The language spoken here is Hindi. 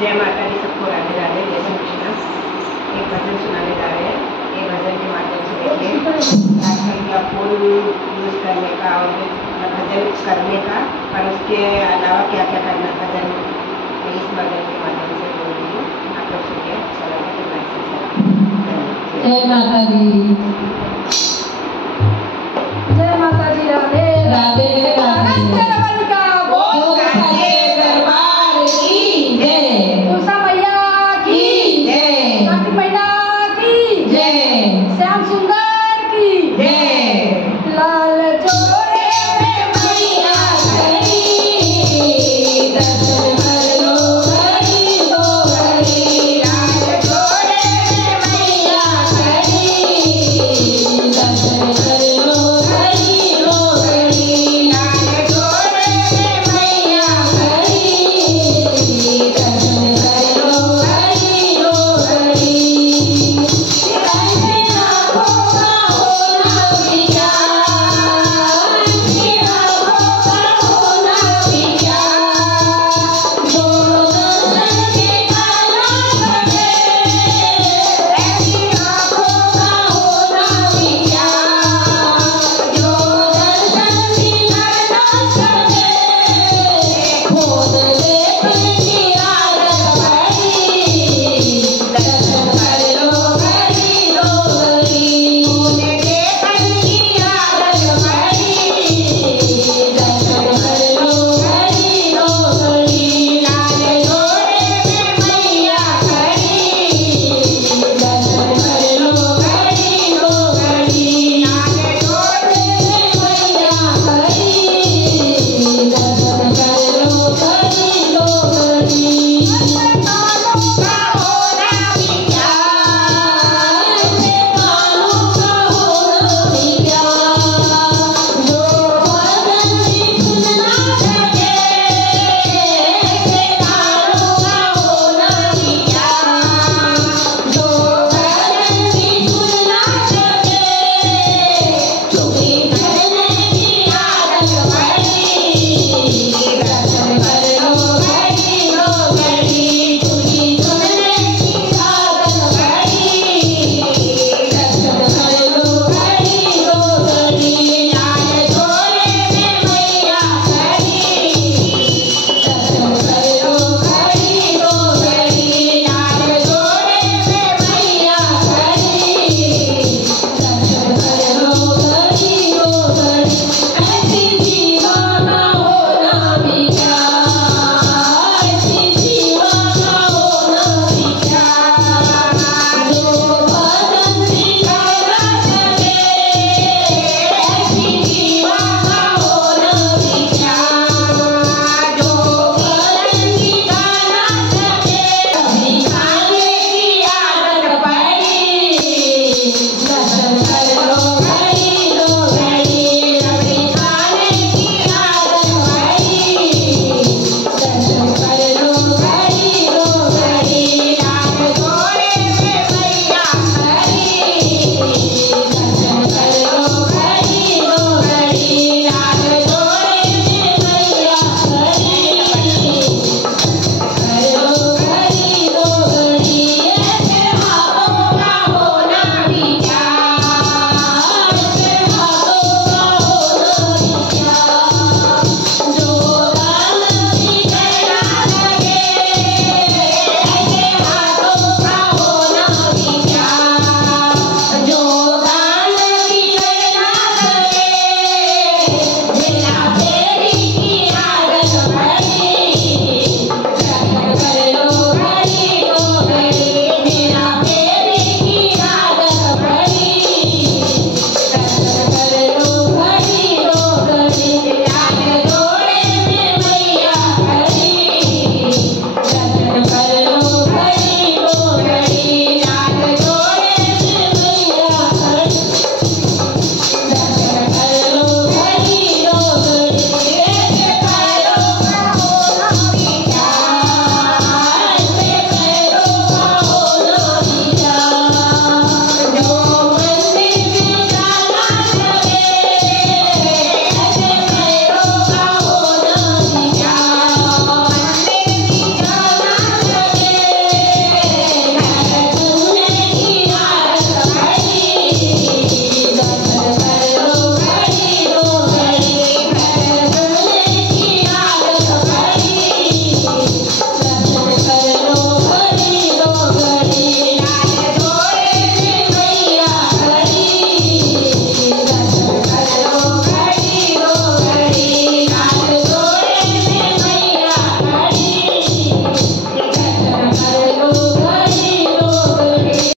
जय माता दी, सबको राधे राधे, जय श्री कृष्ण। एक भजन सुनाने जा रहे हैं। ये भजन के माध्यम से देखिए आजकल का फोन यूज़ करने का और भजन करने का, और उसके अलावा क्या क्या करना भजन, इस भजन के माध्यम से बोल रही हूँ। आप लोग सुनिए, अच्छा लगा तो मैं जय माता दी।